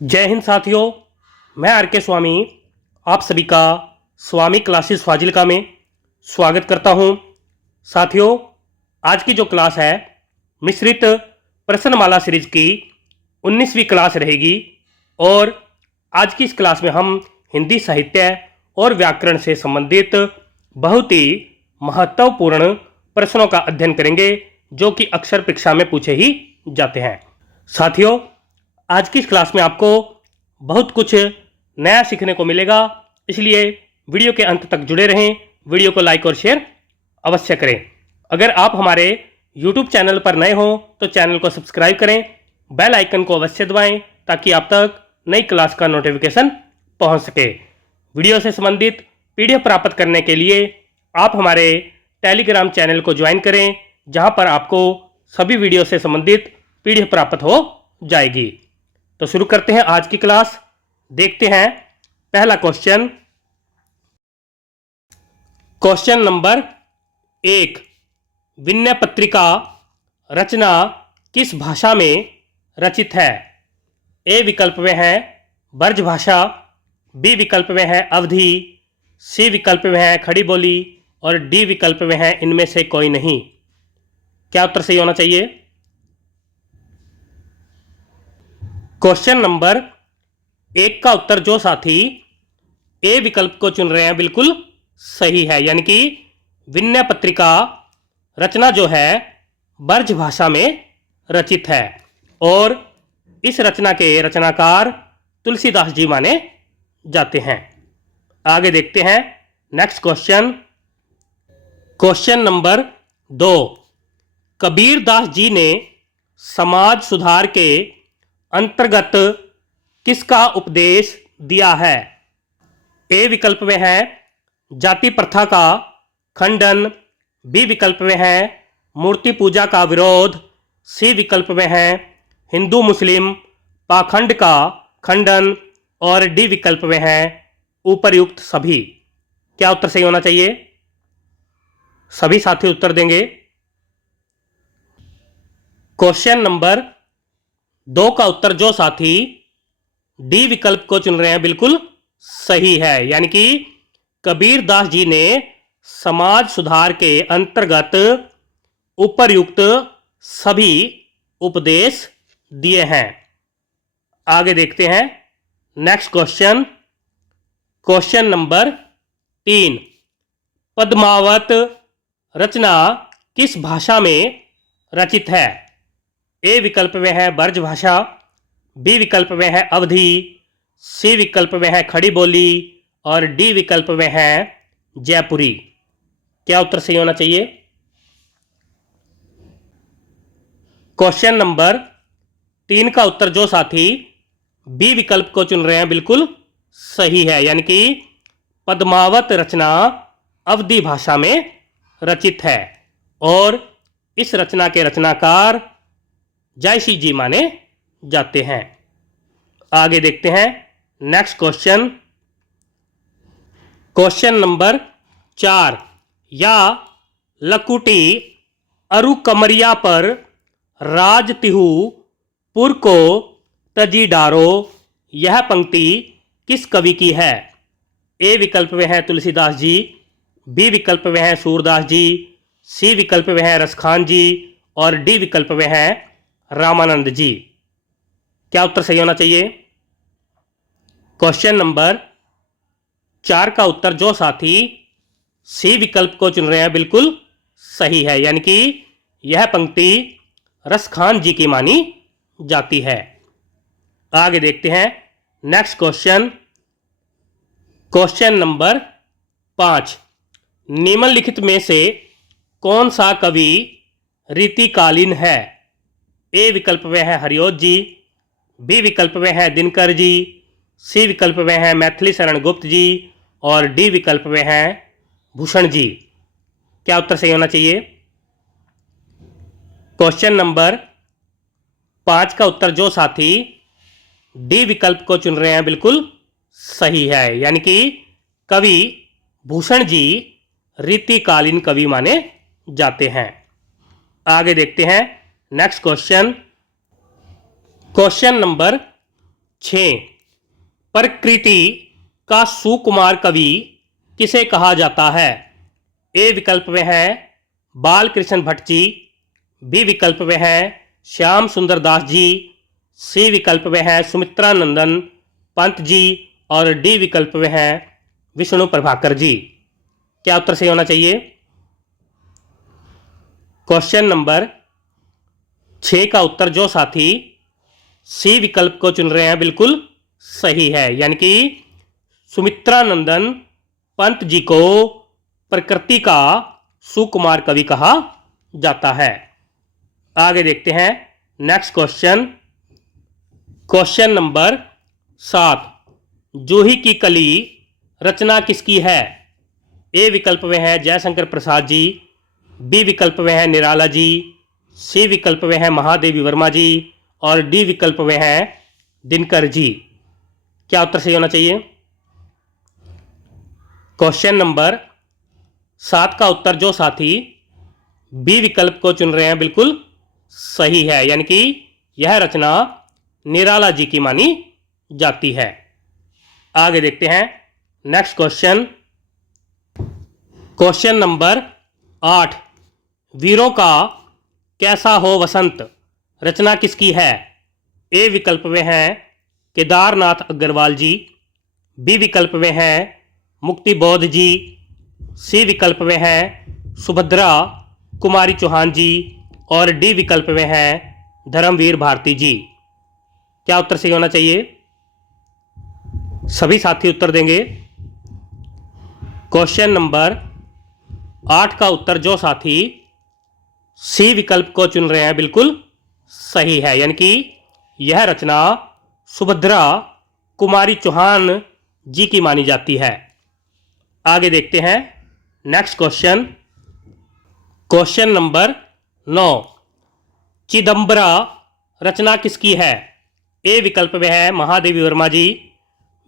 जय हिंद साथियों। मैं आर के स्वामी आप सभी का स्वामी क्लासेस फाजिलका में स्वागत करता हूं। साथियों, आज की जो क्लास है मिश्रित प्रश्नमाला सीरीज की 19वीं क्लास रहेगी और आज की इस क्लास में हम हिंदी साहित्य और व्याकरण से संबंधित बहुत ही महत्वपूर्ण प्रश्नों का अध्ययन करेंगे जो कि अक्सर परीक्षा में पूछे ही जाते हैं। साथियों, आज की इस क्लास में आपको बहुत कुछ नया सीखने को मिलेगा, इसलिए वीडियो के अंत तक जुड़े रहें। वीडियो को लाइक और शेयर अवश्य करें। अगर आप हमारे YouTube चैनल पर नए हो तो चैनल को सब्सक्राइब करें, बेल आइकन को अवश्य दबाएं ताकि आप तक नई क्लास का नोटिफिकेशन पहुंच सके। वीडियो से संबंधित PDF प्राप्त करने के लिए आप हमारे टेलीग्राम चैनल को ज्वाइन करें, जहां पर आपको सभी वीडियो से संबंधित PDF प्राप्त हो जाएगी। तो शुरू करते हैं आज की क्लास। देखते हैं पहला question. Question number 1, Vinay Patrika रचना किस भाषा में रचित है? ए विकल्प में है ब्रज भाषा, बी विकल्प में है अवधी, सी विकल्प में है खड़ी बोली और डी विकल्प में है इनमें से कोई नहीं। क्या उत्तर सही होना चाहिए? क्वेश्चन नंबर 1 का उत्तर जो साथी ए विकल्प को चुन रहे हैं बिल्कुल सही है, यानी कि विनय पत्रिका रचना जो है ब्रज भाषा में रचित है और इस रचना के रचनाकार तुलसीदास जी माने जाते हैं। आगे देखते हैं next question. Question number 2, Kabir Das ji ने समाज सुधार के अंतर्गत किसका उपदेश दिया है? ए विकल्प में है जाति प्रथा का खंडन, बी विकल्प में है मूर्ति पूजा का विरोध, सी विकल्प में है हिंदू मुस्लिम पाखंड का खंडन और डी विकल्प में है उपर्युक्त सभी। क्या उत्तर सही होना चाहिए? सभी साथी उत्तर देंगे। क्वेश्चन नंबर 2 का उत्तर जो साथी डी विकल्प को चुन रहे हैं बिल्कुल सही है, यानी कि कबीर दास जी ने समाज सुधार के अंतर्गत उपर्युक्त सभी उपदेश दिए हैं। आगे देखते हैं next question. Question number 3, Padmavat रचना किस भाषा में रचित है? ए विकल्प में है ब्रज भाषा, बी विकल्प में है अवधी, सी विकल्प में है खड़ी बोली और डी विकल्प में है जयपुरी। क्या उत्तर सही होना चाहिए? क्वेश्चन नंबर 3 का उत्तर जो साथी बी विकल्प को चुन रहे हैं बिल्कुल सही है, यानी कि पद्मावत रचना अवधी भाषा में रचित है और इस रचना के रचनाकार जयसी जी माने जाते हैं। आगे देखते हैं नेक्स्ट क्वेश्चन। क्वेश्चन नंबर 4, या लकुटी अरु कमरिया पर राज तिहु पुर को तजी डारो, यह पंक्ति किस कवि की है? ए विकल्प में है तुलसीदास जी, बी विकल्प में है सूरदास जी, सी विकल्प में है रसखान जी और डी विकल्प में है रामानंद जी। क्या उत्तर सही होना चाहिए? क्वेश्चन नंबर 4 का उत्तर जो साथी सी विकल्प को चुन रहे हैं बिल्कुल सही है, यानी कि यह पंक्ति रसखान जी की मानी जाती है। आगे देखते हैं नेक्स्ट क्वेश्चन। क्वेश्चन नंबर 5, निम्नलिखित में से कौन सा कवि रीतिकालीन है? ए विकल्प में है हरिओत जी, बी विकल्प में है दिनकर जी, सी विकल्प में है मैथिली शरण गुप्त जी और डी विकल्प में है भूषण जी। क्या उत्तर सही होना चाहिए? क्वेश्चन नंबर 5 का उत्तर जो साथी डी विकल्प को चुन रहे हैं बिल्कुल सही है, यानी कि कवि भूषण जी रीतिकालीन कवि माने जाते हैं। आगे देखते हैं नेक्स्ट क्वेश्चन। क्वेश्चन नंबर 6 प्रकृति का सुकुमार कवि किसे कहा जाता है? ए विकल्प में है बाल कृष्ण भट्ट जी, बी विकल्प में है श्याम सुंदर दास जी, सी विकल्प में है सुमित्रा नंदन पंत जी और डी विकल्प में है विष्णु प्रभाकर जी। क्या उत्तर सही होना चाहिए? क्वेश्चन नंबर 6 का उत्तर जो साथी सी विकल्प को चुन रहे हैं बिल्कुल सही है, यानी कि सुमित्रा नंदन पंत जी को प्रकृति का सुकुमार कवि कहा जाता है। आगे देखते हैं नेक्स्ट क्वेश्चन। क्वेश्चन नंबर 7 जूही की कली रचना किसकी है? ए विकल्प में है जयशंकर प्रसाद जी, बी विकल्प में है निराला जी, सी विकल्प में है महादेवी वर्मा जी और डी विकल्प में है दिनकर जी। क्या उत्तर सही होना चाहिए? क्वेश्चन नंबर 7 का उत्तर जो साथी बी विकल्प को चुन रहे हैं बिल्कुल सही है, यानी कि यह रचना निराला जी की मानी जाती है। आगे देखते हैं नेक्स्ट क्वेश्चन। क्वेश्चन नंबर 8 वीरों का कैसा हो वसंत रचना किसकी है? ए विकल्प में है केदारनाथ अग्रवाल जी, बी विकल्प में है मुक्ति बोध जी, सी विकल्प में है सुभद्रा कुमारी चौहान जी और डी विकल्प में है धर्मवीर भारती जी। क्या उत्तर सही होना चाहिए? सभी साथी उत्तर देंगे। क्वेश्चन नंबर 8 का उत्तर जो साथी सी विकल्प को चुन रहे हैं बिल्कुल सही है, यानी कि यह रचना सुभद्रा कुमारी चौहान जी की मानी जाती है। आगे देखते हैं नेक्स्ट क्वेश्चन। क्वेश्चन नंबर 9 चिदंबरा रचना किसकी है? ए विकल्प में है महादेवी वर्मा जी,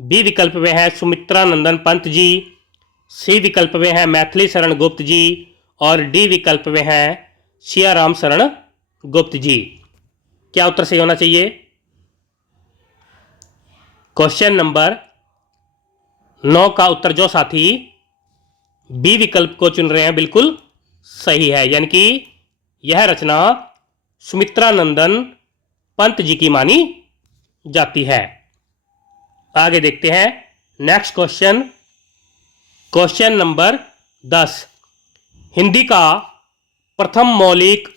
बी विकल्प में है सुमित्रा नंदन पंत जी, सी विकल्प में है मैथिली शरण गुप्त जी और डी विकल्प में है सियाराम शरण गुप्त जी। क्या उत्तर सही होना चाहिए? क्वेश्चन नंबर 9 का उत्तर जो साथी बी विकल्प को चुन रहे हैं बिल्कुल सही है, यानी कि यह रचना सुमित्रा नंदन पंत जी की मानी जाती है। आगे देखते हैं next question. Question number 10 Hindi का प्रथम मौलिक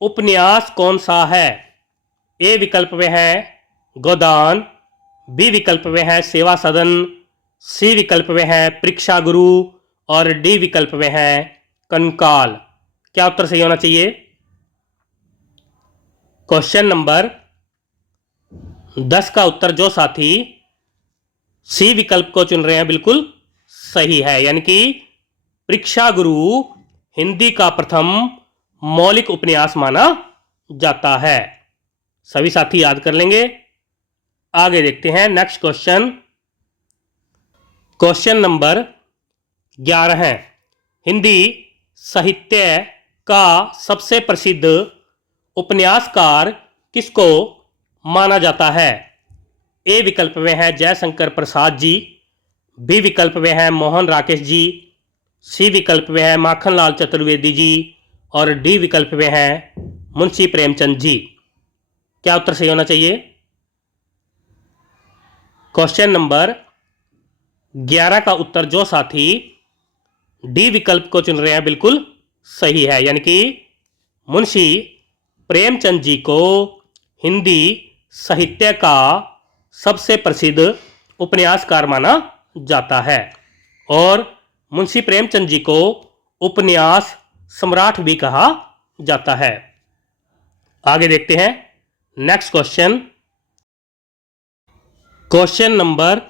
उपन्यास कौन सा है? ए विकल्प में है गोदान, बी विकल्प में है सेवा सदन, सी विकल्प में है परीक्षा गुरु और डी विकल्प में है कंकाल। क्या उत्तर सही होना चाहिए? क्वेश्चन नंबर 10 का उत्तर जो साथी सी विकल्प को चुन रहे हैं बिल्कुल सही है, यानी कि परीक्षा गुरु हिंदी का प्रथम मौलिक उपन्यास माना जाता है। सभी साथी याद कर लेंगे। आगे देखते हैं नेक्स्ट क्वेश्चन। क्वेश्चन नंबर 11 है हिंदी साहित्य का सबसे प्रसिद्ध उपन्यासकार किसको माना जाता है? ए विकल्प में है जयशंकर प्रसाद जी, बी विकल्प में है मोहन राकेश जी, सी विकल्प में है माखनलाल चतुर्वेदी जी और डी विकल्प में है मुंशी प्रेमचंद जी। क्या उत्तर सही होना चाहिए? क्वेश्चन नंबर 11 का उत्तर जो साथी डी विकल्प को चुन रहे हैं बिल्कुल सही है, यानी कि मुंशी प्रेमचंद जी को हिंदी साहित्य का सबसे प्रसिद्ध उपन्यासकार माना जाता है और मुंशी प्रेमचंद जी को उपन्यास सम्राट भी कहा जाता है। आगे देखते हैं नेक्स्ट क्वेश्चन। क्वेश्चन नंबर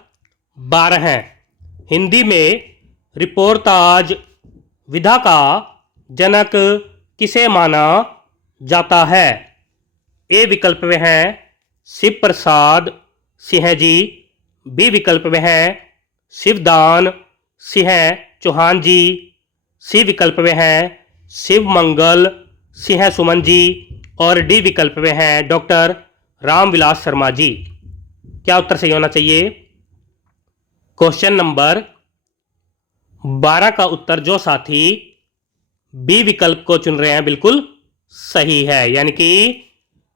12 है हिंदी में रिपोर्टाज विधा का जनक किसे माना जाता है? ए विकल्प में है शिव प्रसाद सिंह जी, बी विकल्प में है शिवदान सिंह चौहान जी, सी विकल्प में है शिव मंगल सिंह सुमन जी और डी विकल्प में है डॉक्टर रामविलास शर्मा जी। क्या उत्तर सही होना चाहिए? क्वेश्चन नंबर 12 का उत्तर जो साथी बी विकल्प को चुन रहे हैं बिल्कुल सही है, यानी कि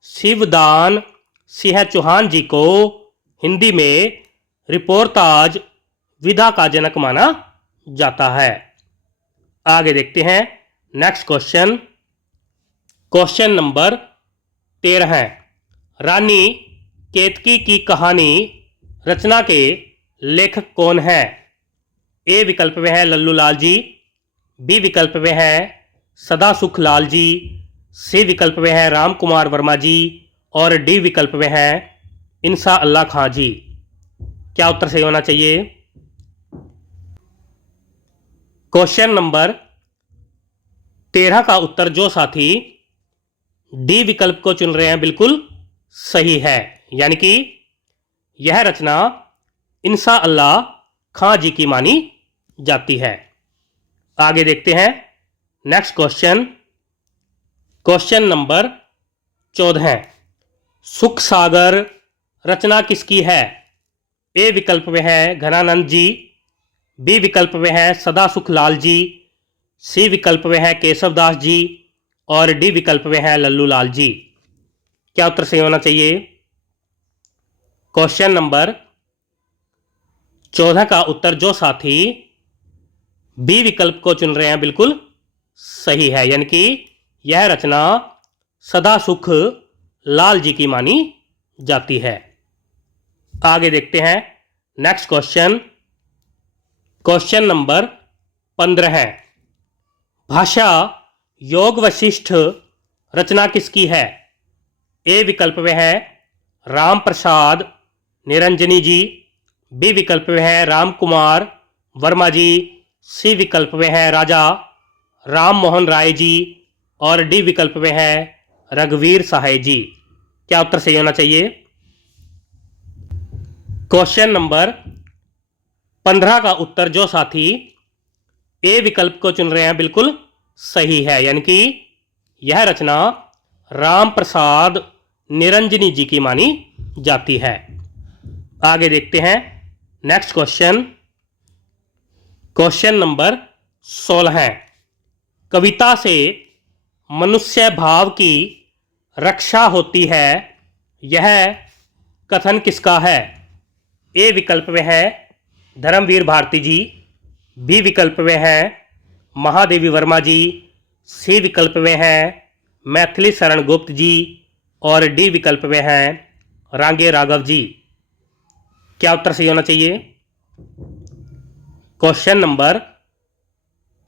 शिवदान सिंह चौहान जी को हिंदी में रिपोर्ताज विधा का जनक माना जाता है। आगे देखते हैं नेक्स्ट क्वेश्चन। क्वेश्चन नंबर 13 है, रानी केतकी की कहानी रचना के लेखक कौन है? ए विकल्प में है लल्लू लाल जी, बी विकल्प में है सदा सुख लाल जी, सी विकल्प में है राम कुमार वर्मा जी और डी विकल्प में है इंसा अल्लाह खां जी। क्या उत्तर सही होना चाहिए? क्वेश्चन नंबर 13 का उत्तर जो साथी डी विकल्प को चुन रहे हैं बिल्कुल सही है, यानी कि यह रचना इंसा अल्लाह खां जी की मानी जाती है। आगे देखते हैं नेक्स्ट क्वेश्चन। क्वेश्चन नंबर 14, सुख सागर रचना किसकी है? ए विकल्प में है घनानंद जी, बी विकल्प में है सदा सुख लाल जी, सी विकल्प में है केशवदास जी और डी विकल्प में है लल्लू लाल जी। क्या उत्तर सही होना चाहिए? क्वेश्चन नंबर 14 का उत्तर जो साथी बी विकल्प को चुन रहे हैं बिल्कुल सही है, यानी कि यह रचना सदा सुख लाल जी की मानी जाती है। आगे देखते हैं नेक्स्ट क्वेश्चन। क्वेश्चन नंबर 15 है, भाषा योग वशिष्ठ रचना किसकी है? ए विकल्प में है राम प्रसाद निरंजनी जी, बी विकल्प में है राम कुमार वर्मा जी, सी विकल्प में है राजा राम मोहन राय जी और डी विकल्प में है रघुवीर सहाय जी। क्या उत्तर सही होना चाहिए? क्वेश्चन नंबर 15 का उत्तर जो साथी ए विकल्प को चुन रहे हैं बिल्कुल सही है, यानी कि यह रचना राम प्रसाद निरंजनी जी की मानी जाती है। आगे देखते हैं नेक्स्ट क्वेश्चन। क्वेश्चन नंबर 16 है, कविता से मनुष्य भाव की रक्षा होती है, यह कथन किसका है? ए विकल्प में है धर्मवीर भारती जी, बी विकल्प में है महादेवी वर्मा जी, सी विकल्प में है मैथिली शरण गुप्त जी और डी विकल्प में है रांगे राघव जी। क्या उत्तर सही होना चाहिए? क्वेश्चन नंबर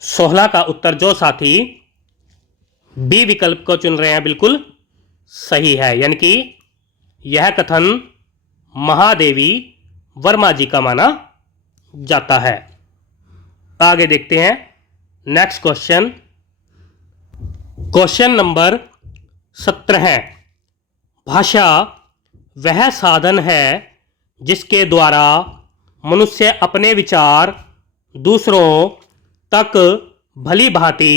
16 का उत्तर जो साथी बी विकल्प को चुन रहे हैं बिल्कुल सही है, यानी कि यह कथन महादेवी वर्मा जी का माना जाता है। आगे देखते हैं नेक्स्ट क्वेश्चन। क्वेश्चन नंबर 17 है, भाषा वह साधन है जिसके द्वारा मनुष्य अपने विचार दूसरों तक भली भांति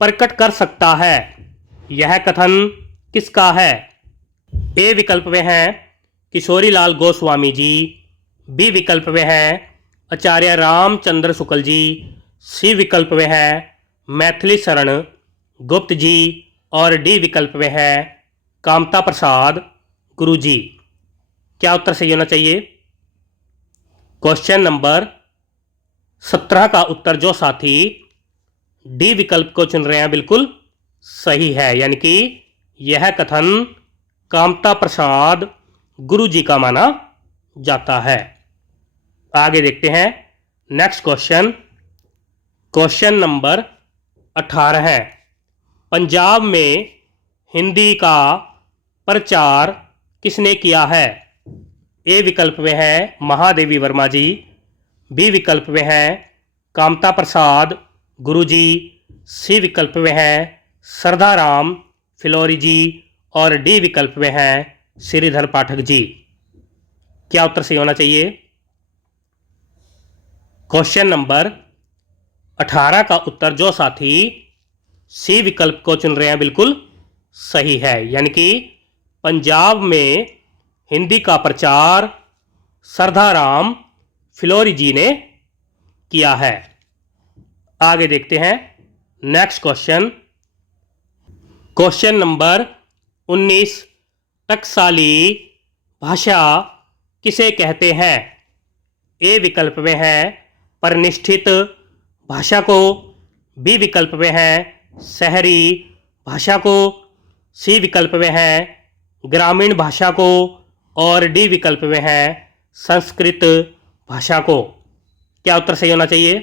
प्रकट कर सकता है, यह कथन किसका है? ए विकल्प में है किशोरी लाल गोस्वामी जी, बी विकल्प में है आचार्य रामचंद्र शुक्ल जी, सी विकल्प में है मैथिली शरण गुप्त जी और डी विकल्प में है कामता प्रसाद गुरु जी। क्या उत्तर सही होना चाहिए? क्वेश्चन नंबर 17 का उत्तर जो साथी डी विकल्प को चुन रहे हैं बिल्कुल सही है, यानी कि यह कथन कामता प्रसाद गुरु जी का माना जाता है। आगे देखते हैं नेक्स्ट क्वेश्चन। क्वेश्चन नंबर 18 है, पंजाब में हिंदी का प्रचार किसने किया है? ए विकल्प में है महादेवी वर्मा जी, बी विकल्प में है कामता प्रसाद गुरु जी, सी विकल्प में है सरदाराम फिलौरी जी और डी विकल्प में है श्रीधर पाठक जी। क्या उत्तर सही होना चाहिए? क्वेश्चन नंबर 18 का उत्तर जो साथी सी विकल्प को चुन रहे हैं बिल्कुल सही है, यानी कि पंजाब में हिंदी का प्रचार सरदाराम फिलोरी जी ने किया है। आगे देखते हैं नेक्स्ट क्वेश्चन। क्वेश्चन नंबर 19, टकसाली भाषा किसे कहते हैं? ए विकल्प में है परिनिष्ठित भाषा को, बी विकल्प में है शहरी भाषा को, सी विकल्प में है ग्रामीण भाषा को और डी विकल्प में है संस्कृत भाषा को। क्या उत्तर सही होना चाहिए?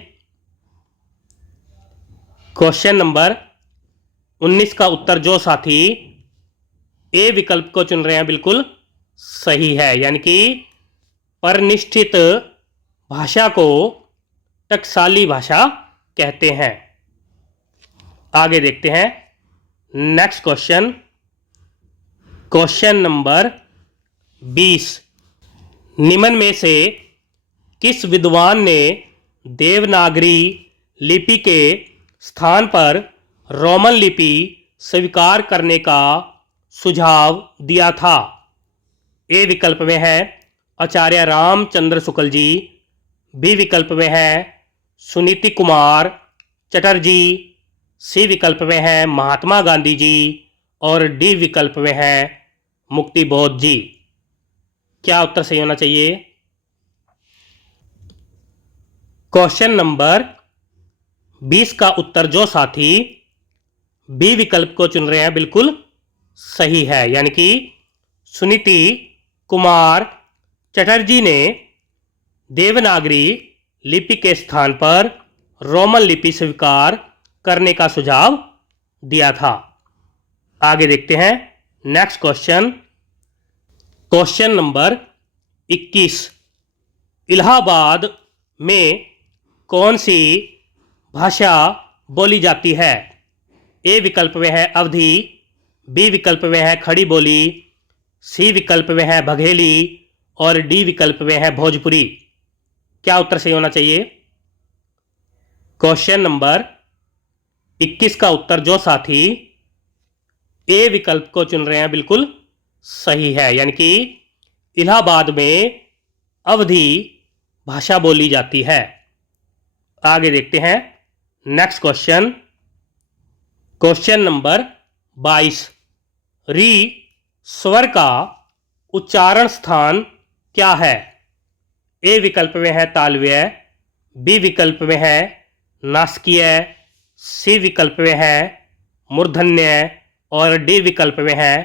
क्वेश्चन नंबर 19 का उत्तर जो साथी ए विकल्प को चुन रहे हैं बिल्कुल सही है, यानी कि परिनिष्ठित भाषा को टकसाली भाषा कहते हैं। आगे देखते हैं नेक्स्ट क्वेश्चन। क्वेश्चन नंबर 20, निम्न में से किस विद्वान ने देवनागरी लिपि के स्थान पर रोमन लिपि स्वीकार करने का सुझाव दिया था? ए विकल्प में है आचार्य रामचंद्र शुक्ल जी, बी विकल्प में है सुनीति कुमार चटर्जी, सी विकल्प में है महात्मा गांधी जी और डी विकल्प में है मुक्ति बोध जी। क्या उत्तर सही होना चाहिए? क्वेश्चन नंबर 20 का उत्तर जो साथी बी विकल्प को चुन रहे हैं बिल्कुल सही है, यानी कि सुनीति कुमार चटर्जी ने देवनागरी लिपि के स्थान पर रोमन लिपि स्वीकार करने का सुझाव दिया था। आगे देखते हैं next question. Question number 21, Allahabad में कौन सी भाषा बोली जाती है? ए विकल्प में है अवधी, बी विकल्प में है खड़ी बोली, सी विकल्प में है बघेली और डी विकल्प में है भोजपुरी। क्या उत्तर सही होना चाहिए? क्वेश्चन नंबर 21 का उत्तर जो साथी ए विकल्प को चुन रहे हैं बिल्कुल सही है, यानी कि इलाहाबाद में अवधी भाषा बोली जाती है। आगे देखते हैं नेक्स्ट क्वेश्चन। क्वेश्चन नंबर 22, री स्वर का उच्चारण स्थान क्या है? ए विकल्प में है तालव्य, बी विकल्प में है नासिकीय, सी विकल्प में है मूर्धन्य और डी विकल्प में है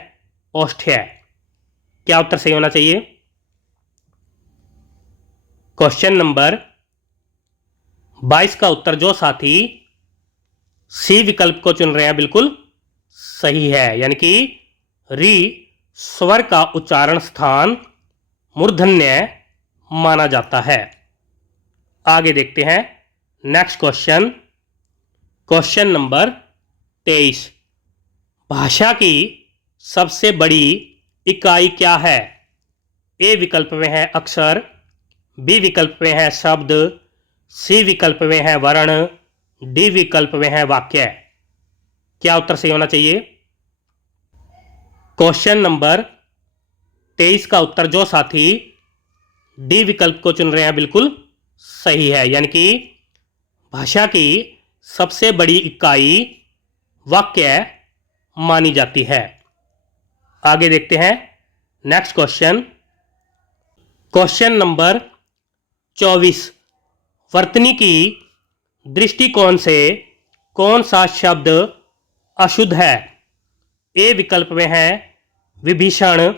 ओष्ठ्य। क्या उत्तर सही होना चाहिए? क्वेश्चन नंबर 22 का उत्तर जो साथी सी विकल्प को चुन रहे हैं बिल्कुल सही है, यानी कि री स्वर का उच्चारण स्थान मूर्धन्य माना जाता है। आगे देखते हैं नेक्स्ट क्वेश्चन। क्वेश्चन नंबर 23, भाषा की सबसे बड़ी इकाई क्या है? ए विकल्प में है अक्षर, बी विकल्प में है शब्द, सी विकल्प में है वर्ण, डी विकल्प में है वाक्य। क्या उत्तर सही होना चाहिए? क्वेश्चन नंबर 23 का उत्तर जो साथी डी विकल्प को चुन रहे हैं बिल्कुल सही है, यानी कि भाषा की सबसे बड़ी इकाई वाक्य मानी जाती है। आगे देखते हैं नेक्स्ट क्वेश्चन। क्वेश्चन नंबर 24, वर्तनी की दृष्टिकोण से कौन सा शब्द अशुद्ध है? ए विकल्प में है विभीषण,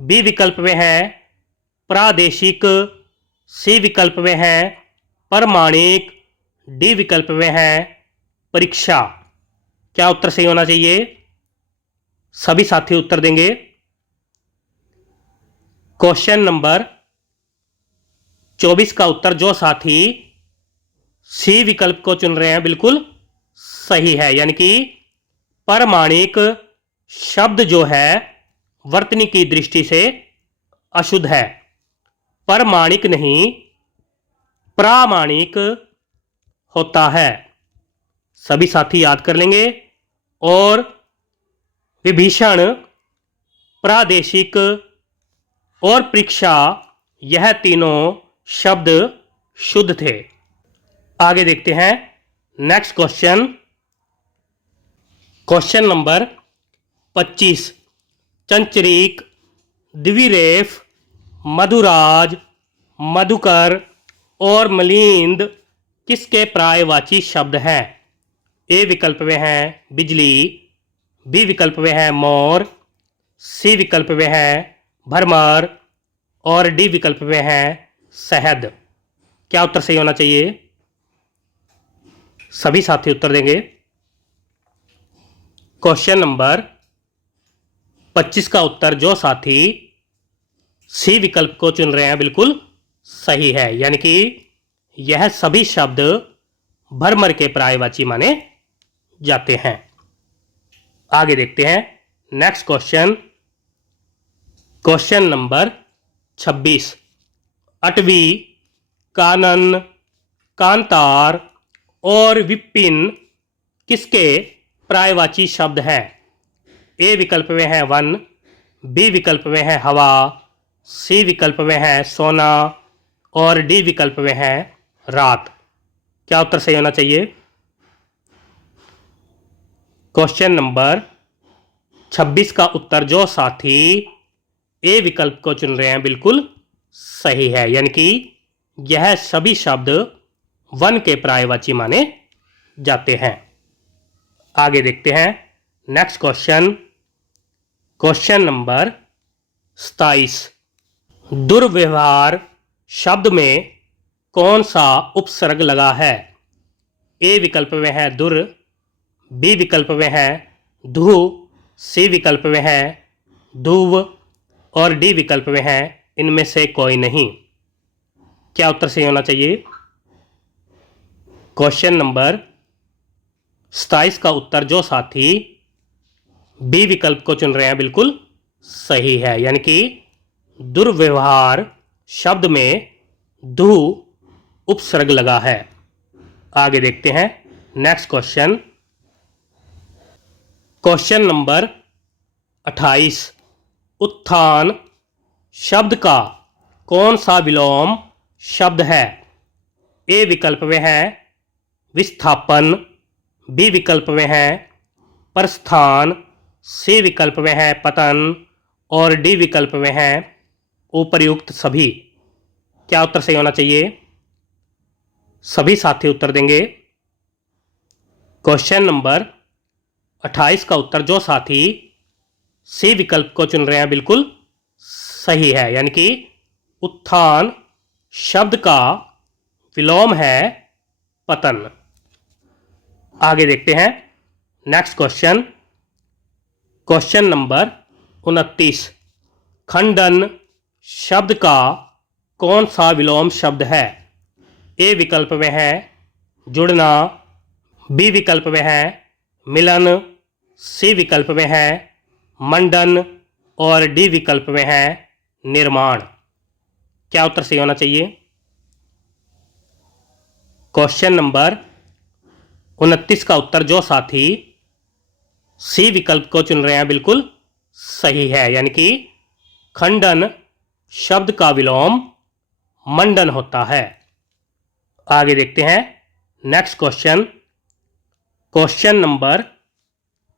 बी विकल्प में है प्रादेशिक, सी विकल्प में है प्रमाणिक, डी विकल्प में है परीक्षा। क्या उत्तर सही होना चाहिए? सभी साथी उत्तर देंगे। क्वेश्चन नंबर 24 का उत्तर जो साथी सी विकल्प को चुन रहे हैं बिल्कुल सही है, यानी कि प्रमाणिक शब्द जो है वर्तनी की दृष्टि से अशुद्ध है। प्रमाणिक नहीं प्रामाणिक होता है। सभी साथी याद कर लेंगे। और विभीषण, प्रादेशिक और परीक्षा यह तीनों शब्द शुद्ध थे। आगे देखते हैं नेक्स्ट क्वेश्चन। Question number 25। चंचरीक, द्विरेफ, मधुराज, मधुकर और मलिंद किसके पर्यायवाची शब्द हैं? ए विकल्प में है बिजली, बी विकल्प में है मोर, सी विकल्प में है भरमार और डी विकल्प में है शहद। क्या उत्तर सही होना चाहिए? सभी साथी उत्तर देंगे। क्वेश्चन नंबर 25 का उत्तर जो साथी सी विकल्प को चुन रहे हैं बिल्कुल सही है, यानी कि यह सभी शब्द भरमर के पर्यायवाची माने जाते हैं। आगे देखते हैं next question. Question number 26। Atavi, कानन, कांतार और विपिन किसके पर्यायवाची शब्द हैं? ए विकल्प में है वन, बी विकल्प में है हवा, सी विकल्प में है सोना और डी विकल्प में है रात। क्या उत्तर सही होना चाहिए? क्वेश्चन नंबर 26 का उत्तर जो साथी ए विकल्प को चुन रहे हैं बिल्कुल सही है, यानी कि यह सभी शब्द वन के पर्यायवाची माने जाते हैं। आगे देखते हैं नेक्स्ट क्वेश्चन। Question number 27। दुर्व्यवहार शब्द में कौन सा उपसर्ग लगा है? ए विकल्प में है दुर, बी विकल्प में है धु, सी विकल्प में है धुव और डी विकल्प में है इनमें से कोई नहीं। क्या उत्तर सही होना चाहिए? क्वेश्चन नंबर 27 का उत्तर जो साथी बी विकल्प को चुन रहे हैं बिल्कुल सही है, यानी कि दुर्व्यवहार शब्द में धु उपसर्ग लगा है। आगे देखते हैं नेक्स्ट क्वेश्चन। Question number 28। उत्थान शब्द का कौन सा विलोम शब्द है? ए विकल्प में है विस्थापन, बी विकल्प में है प्रस्थान, सी विकल्प में है पतन और डी विकल्प में है उपर्युक्त सभी। क्या उत्तर सही होना चाहिए? सभी साथी उत्तर देंगे। क्वेश्चन नंबर 28 का उत्तर जो साथी सी विकल्प को चुन रहे हैं बिल्कुल सही है, यानी कि उत्थान शब्द का विलोम है पतन। आगे देखते हैं नेक्स्ट क्वेश्चन। Question number 29। खंडन शब्द का कौन सा विलोम शब्द है? ए विकल्प में है जुड़ना, बी विकल्प में है मिलन, सी विकल्प में है मंडन और डी विकल्प में है निर्माण। क्या उत्तर सही होना चाहिए? क्वेश्चन नंबर 29 का उत्तर जो साथी सी विकल्प को चुन रहे हैं बिल्कुल सही है, यानी कि खंडन शब्द का विलोम मंडन होता है। आगे देखते हैं नेक्स्ट क्वेश्चन। Question number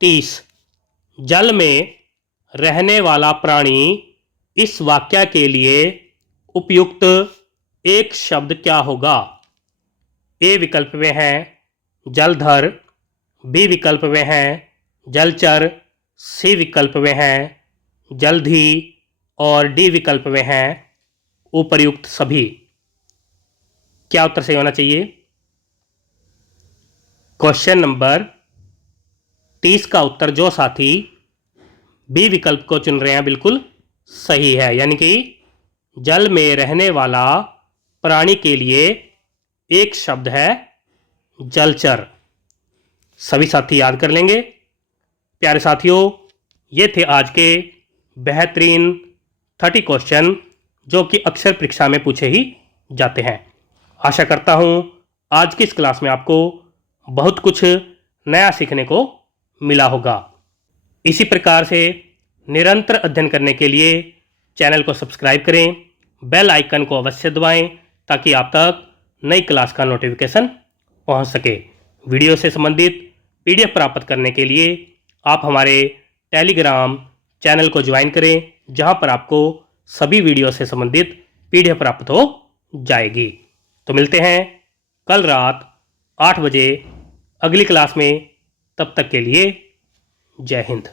30। जल में रहने वाला प्राणी इस वाक्य के लिए उपयुक्त एक शब्द क्या होगा? ए विकल्प में है जलधर, बी विकल्प में है जलचर, सी विकल्प में है जलधि और डी विकल्प में है उपर्युक्त सभी। क्या उत्तर सही होना चाहिए? क्वेश्चन नंबर 30 का उत्तर जो साथी बी विकल्प को चुन रहे हैं बिल्कुल सही है, यानी कि जल में रहने वाला प्राणी के लिए एक शब्द है जलचर। सभी साथी याद कर लेंगे। प्यारे साथियों, ये थे आज के बेहतरीन 30 क्वेश्चन जो कि अक्सर परीक्षा में पूछे ही जाते हैं। आशा करता हूँ आज की इस क्लास में आपको बहुत कुछ नया सीखने को मिला होगा। इसी प्रकार से निरंतर अध्ययन करने के लिए चैनल को सब्सक्राइब करें, बेल आइकन को अवश्य दबाएं ताकि आप तक नई क्लास का नोटिफिकेशन पहुंच सके। वीडियो से संबंधित पीडीएफ प्राप्त करने के लिए आप हमारे टेलीग्राम चैनल को ज्वाइन करें, जहां पर आपको सभी वीडियो से संबंधित पीडीएफ प्राप्त हो जाएगी। तो मिलते हैं कल रात 8 बजे अगली क्लास में। तब तक के लिए जय हिंद।